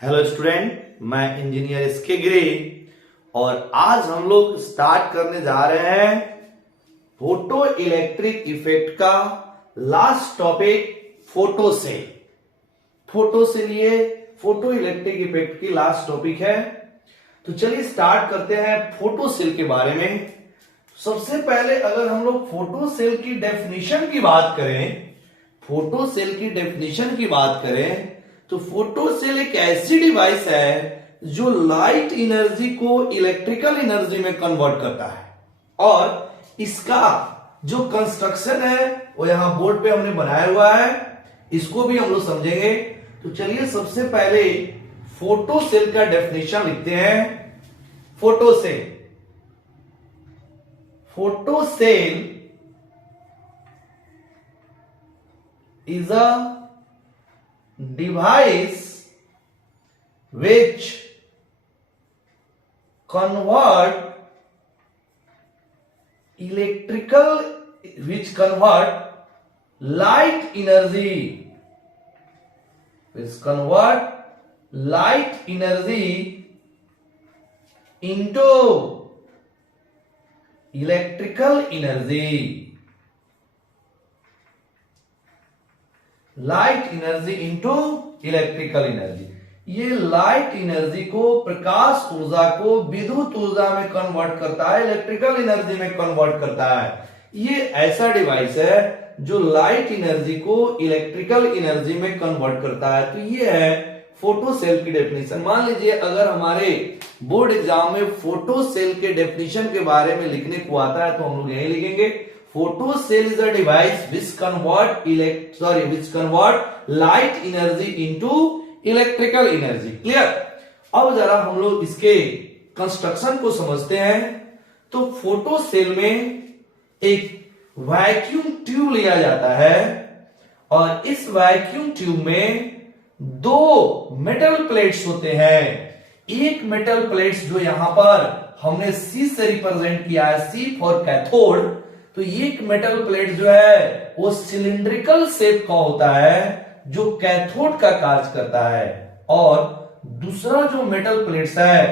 Hello student, मैं engineer S K Giri और आज हम लोग स्टार्ट करने जा रहे हैं फोटो इलेक्ट्रिक इफेक्ट का last topic photocell. Photocell ये फोटो इलेक्ट्रिक इफेक्ट की लास्ट टॉपिक है। तो चलिए स्टार्ट करते हैं फोटो सेल के बारे में। सबसे पहले अगर हम लोग फोटो सेल की डेफिनेशन की बात करें, फोटो सेल की डेफिनेशन की बात करें तो फोटो सेल एक ऐसी डिवाइस है जो लाइट एनर्जी को इलेक्ट्रिकल एनर्जी में कन्वर्ट करता है और इसका जो कंस्ट्रक्शन है वो यहां बोर्ड पे हमने बनाया हुआ है, इसको भी हम लोग समझेंगे। तो चलिए सबसे पहले फोटो सेल का डेफिनेशन लिखते हैं। Photocell, photocell is a device which convert light energy into electrical energy, light energy into electrical energy. ये लाइट एनर्जी को, प्रकाश ऊर्जा को विद्युत ऊर्जा में कन्वर्ट करता है, इलेक्ट्रिकल एनर्जी में कन्वर्ट करता है। ये ऐसा डिवाइस है जो लाइट एनर्जी को इलेक्ट्रिकल एनर्जी में कन्वर्ट करता है। तो ये है फोटो सेल की डेफिनेशन। मान लीजिए अगर हमारे बोर्ड एग्जाम में फोटो सेल के डेफिनेशन के बारे में लिखने को आता है तो हम लोग यही लिखेंगे, photocell is a device which convert light energy into electrical energy। Clear? अब जरा हम लोग इसके कंस्ट्रक्शन को समझते हैं। तो फोटो सेल में एक वैक्यूम ट्यूब लिया जाता है और इस वैक्यूम ट्यूब में दो मेटल प्लेट्स होते हैं। एक मेटल प्लेट्स जो यहां पर हमने C से रिप्रेजेंट किया है, C फॉर कैथोड। तो एक मेटल प्लेट जो है वो सिलिंड्रिकल शेप का होता है जो कैथोड का कार्य करता है, और दूसरा जो मेटल प्लेट्स है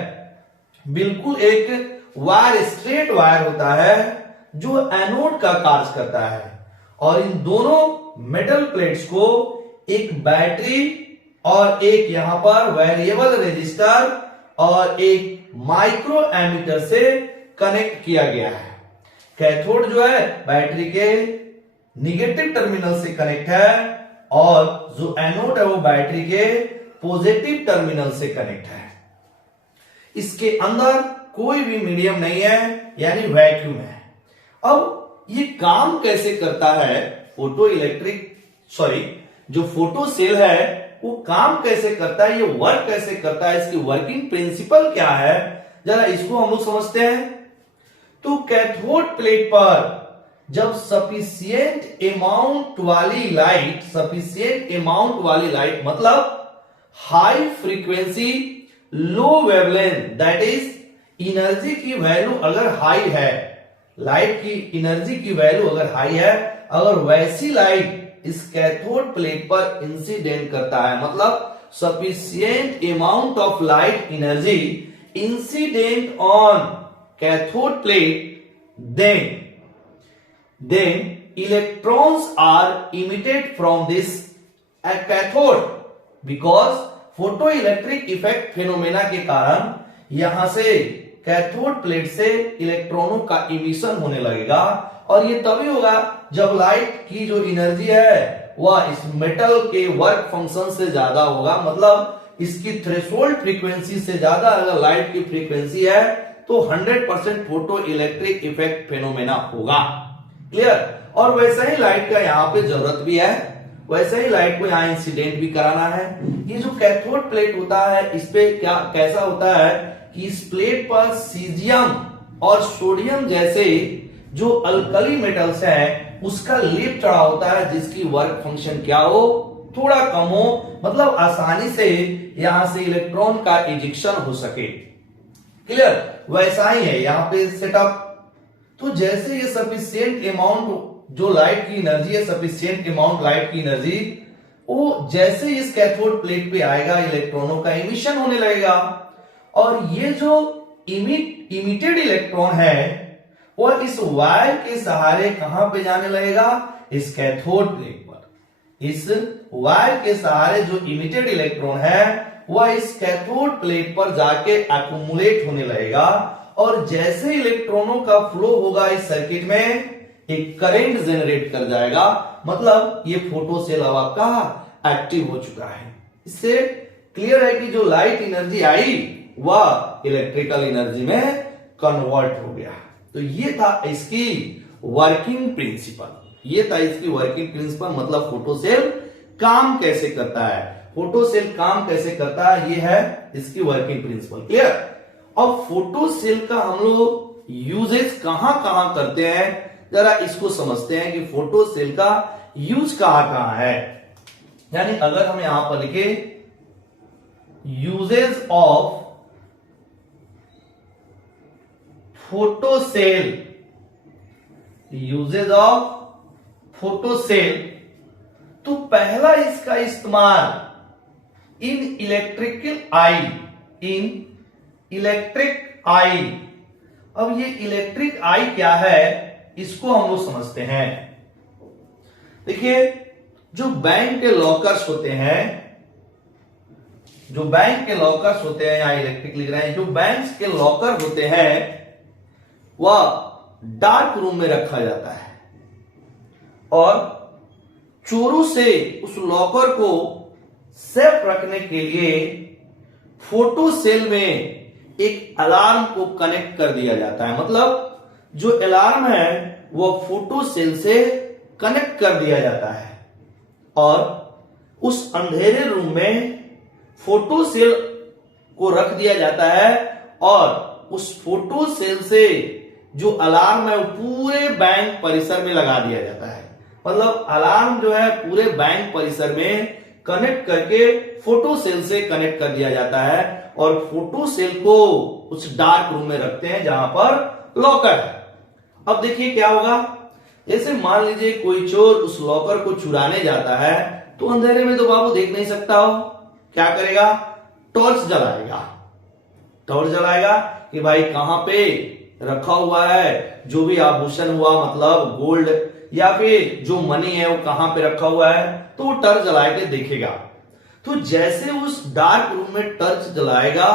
बिल्कुल एक वायर, स्ट्रेट वायर होता है जो एनोड का कार्य करता है। और इन दोनों मेटल प्लेट्स को एक बैटरी और एक यहां पर वेरिएबल रेजिस्टर और एक माइक्रो एमीटर से कनेक्ट किया गया है। कैथोड जो है बैटरी के निगेटिव टर्मिनल से कनेक्ट है और जो एनोड है वो बैटरी के पॉजिटिव टर्मिनल से कनेक्ट है। इसके अंदर कोई भी मीडियम नहीं है, यानी वैक्यूम है। अब ये काम कैसे करता है, जो फोटो सेल है वो काम कैसे करता है, ये वर्क कैसे करता है, इसकी वर्किंग प्रिंसिपल क्या है, जरा इसको हम लोग समझते हैं। तो कैथोड प्लेट पर जब सफिशिएंट अमाउंट वाली लाइट मतलब high frequency low wavelength, that is energy की वैल्यू अगर हाई है, लाइट की एनर्जी की वैल्यू अगर हाई है, अगर वैसी लाइट इस कैथोड प्लेट पर इंसिडेंट करता है, मतलब sufficient amount of light energy incident on cathode plate, then electrons are emitted from this cathode because photoelectric effect phenomena के कारण यहां से कैथोड प्लेट से इलेक्ट्रॉनों का इमिशन होने लगेगा। और ये तभी होगा जब लाइट की जो एनर्जी है वह इस मेटल के वर्क फंक्शन से ज्यादा होगा, मतलब इसकी थ्रेशोल्ड फ्रीक्वेंसी से ज्यादा अगर लाइट की फ्रीक्वेंसी है तो 100% फोटो इलेक्ट्रिक इफेक्ट फेनोमेना होगा। क्लियर? और वैसा ही लाइट का यहाँ पे जरूरत भी है, वैसे ही लाइट को यहाँ इंसिडेंट भी कराना है। ये जो कैथोड प्लेट होता है इस पे कैसा होता है कि इस प्लेट पर सीजियम और सोडियम जैसे जो अल्कली मेटल्स हैं उसका लेप चढ़ा होता है, जिसकी वर्क फंक्शन क्या हो, थोड़ा कम हो, मतलब आसानी से यहां से इलेक्ट्रॉन का इजेक्शन हो सके। क्लियर? वैसा ही है यहां पे सेटअप। तो जैसे ये सफिशिएंट अमाउंट जो लाइट की एनर्जी है, सफिशिएंट अमाउंट लाइट की एनर्जी वो जैसे इस कैथोड प्लेट पे आएगा इलेक्ट्रॉनों का इमिशन होने लगेगा, और ये जो इमिटेड इलेक्ट्रॉन है वह इस वायर के सहारे कहां पे जाने लगेगा, इस कैथोड प्लेट पर। इस वायर के सहारे जो इमिटेड इलेक्ट्रॉन है वह इस कैथोड प्लेट पर जाके एक्यूमुलेट होने लगेगा, और जैसे इलेक्ट्रॉनों का फ्लो होगा इस सर्किट में एक करंट जनरेट कर जाएगा, मतलब ये फोटो सेल अब आपका एक्टिव हो चुका है। इससे क्लियर है कि जो लाइट एनर्जी आई वह इलेक्ट्रिकल एनर्जी में कन्वर्ट हो गया। तो ये था इसकी वर्किंग प्रिंसिपल, मतलब फोटो सेल काम कैसे करता है, फोटो सेल काम कैसे करता है, ये है इसकी वर्किंग प्रिंसिपल। क्लियर। अब फोटो सेल का हम लोग यूजेस कहां कहां करते हैं, जरा इसको समझते हैं कि फोटो सेल का यूज कहां कहां है। यानी अगर हम यहां पर लिखे uses of photocell, uses of photocell, तो पहला इसका इस्तेमाल इन इलेक्ट्रिक आई। अब ये इलेक्ट्रिक आई क्या है इसको हम लोग समझते हैं। देखिए, जो बैंक के लॉकर्स होते हैं, यहां इलेक्ट्रिक लिख रहे हैं, जो बैंक के लॉकर होते हैं वह डार्क रूम में रखा जाता है, और चोरों से उस लॉकर को सेफ रखने के लिए फोटो सेल में एक अलार्म को कनेक्ट कर दिया जाता है। मतलब जो अलार्म है वह फोटो सेल से कनेक्ट कर दिया जाता है, और उस अंधेरे रूम में फोटो सेल को रख दिया जाता है, और उस फोटो सेल से जो अलार्म है वो पूरे बैंक परिसर में लगा दिया जाता है। मतलब अलार्म जो है पूरे बैंक परिसर में कनेक्ट करके फोटो सेल से कनेक्ट कर दिया जाता है, और फोटो सेल को उस डार्क रूम में रखते हैं जहां पर लॉकर है। अब देखिए क्या होगा, जैसे मान लीजिए कोई चोर उस लॉकर को चुराने जाता है, तो अंधेरे में तो बाबू देख नहीं सकता हो, क्या करेगा, टॉर्च जलाएगा कि भाई कहां पे रखा हुआ है, जो भी आभूषण हुआ, मतलब गोल्ड या फिर जो मनी है वो कहां पे रखा हुआ है, तो वो टॉर्च जला के देखेगा। तो जैसे उस डार्क रूम में टॉर्च जलाएगा,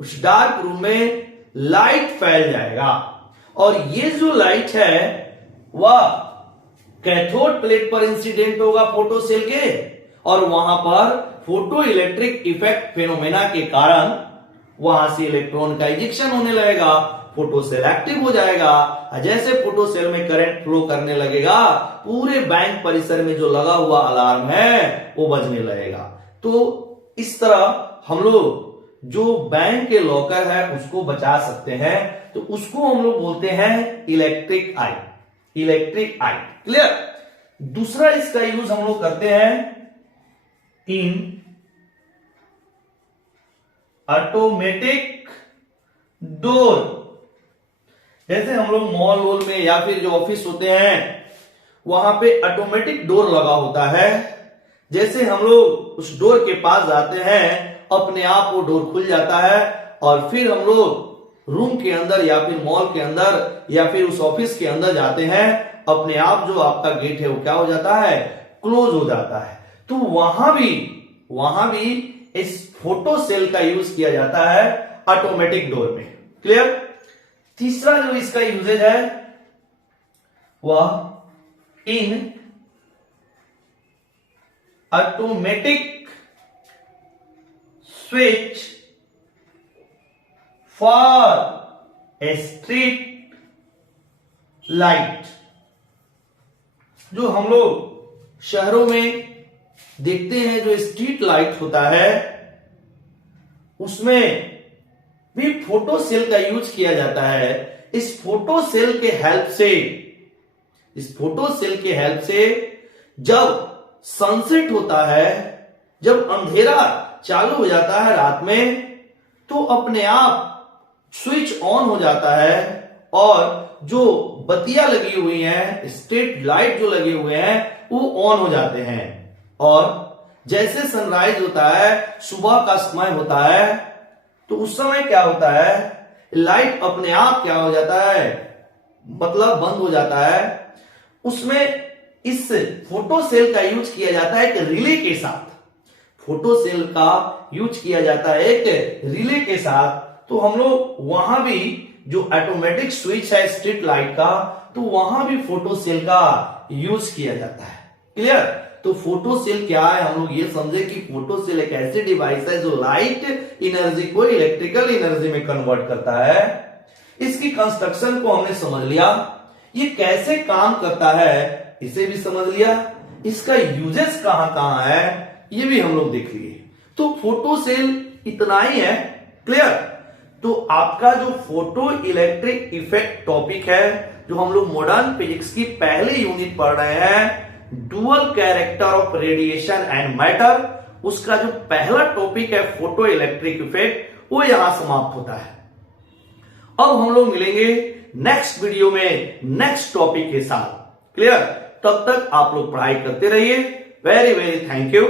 उस डार्क रूम में लाइट फैल जाएगा, और ये जो लाइट है वह कैथोड प्लेट पर इंसिडेंट होगा फोटो सेल के, और वहां पर फोटो इलेक्ट्रिक इफेक्ट फेनोमेना के कारण वहां से इलेक्ट्रॉन का इजेक्शन होने लगेगा, फोटो सेल एक्टिव हो जाएगा। जैसे फोटो सेल में करंट फ्लो करने लगेगा, पूरे बैंक परिसर में जो लगा हुआ अलार्म है वो बजने लगेगा। तो इस तरह हम लोग जो बैंक के लॉकर है उसको बचा सकते हैं, तो उसको हम लोग बोलते हैं इलेक्ट्रिक आई। क्लियर। दूसरा इसका यूज हम लोग करते हैं इन ऑटोमेटिक डोर। जैसे हम लोग मॉल वॉल में या फिर जो ऑफिस होते हैं वहां पे ऑटोमेटिक डोर लगा होता है। जैसे हम लोग उस डोर के पास जाते हैं, अपने आप वो डोर खुल जाता है, और फिर हम लोग रूम के अंदर या फिर मॉल के अंदर या फिर उस ऑफिस के अंदर जाते हैं, अपने आप जो आपका गेट है वो क्या हो जाता है, क्लोज हो जाता है। तो वहां भी इस फोटो सेल का यूज किया जाता है ऑटोमेटिक डोर में। क्लियर। तीसरा जो इसका यूजेज है वह इन automatic switch for a street light. जो हम लोग शहरों में देखते हैं, जो स्ट्रीट लाइट होता है उसमें भी फोटो सेल का यूज किया जाता है। इस फोटो सेल के हेल्प से जब सनसेट होता है, जब अंधेरा चालू हो जाता है रात में, तो अपने आप स्विच ऑन हो जाता है, और जो बत्तियां लगी हुई हैं, स्ट्रीट लाइट जो लगे हुए हैं वो ऑन हो जाते हैं। और जैसे सनराइज होता है, सुबह का समय होता है, तो उस समय क्या होता है, लाइट अपने आप क्या हो जाता है, मतलब बंद हो जाता है। उसमें इस फोटो सेल का यूज किया जाता है एक रिले के साथ, फोटो सेल का यूज किया जाता है एक रिले के साथ। तो हम लोग वहां भी जो ऑटोमेटिक स्विच है स्ट्रीट लाइट का, तो वहां भी फोटो सेल का यूज किया जाता है। क्लियर? तो फोटो सेल क्या है, हम लोग ये समझे कि फोटो सेल एक ऐसी डिवाइस है जो लाइट एनर्जी को इलेक्ट्रिकल एनर्जी में कन्वर्ट करता है। इसकी कंस्ट्रक्शन को हमने समझ लिया, ये कैसे काम करता है इसे भी समझ लिया, इसका यूजेस कहां कहां है ये भी हम लोग देख लिए। तो फोटो सेल इतना ही है। क्लियर? तो आपका जो फोटो इलेक्ट्रिक इफेक्ट टॉपिक है, जो हम लोग मॉडर्न फिजिक्स की पहली यूनिट पढ़ रहे हैं, dual character of radiation and matter, उसका जो पहला टॉपिक है फोटो इलेक्ट्रिक इफेक्ट, वो यहां समाप्त होता है। अब हम लोग मिलेंगे नेक्स्ट वीडियो में नेक्स्ट टॉपिक के साथ। क्लियर? तब तक आप लोग पढ़ाई करते रहिए। Very very thank you.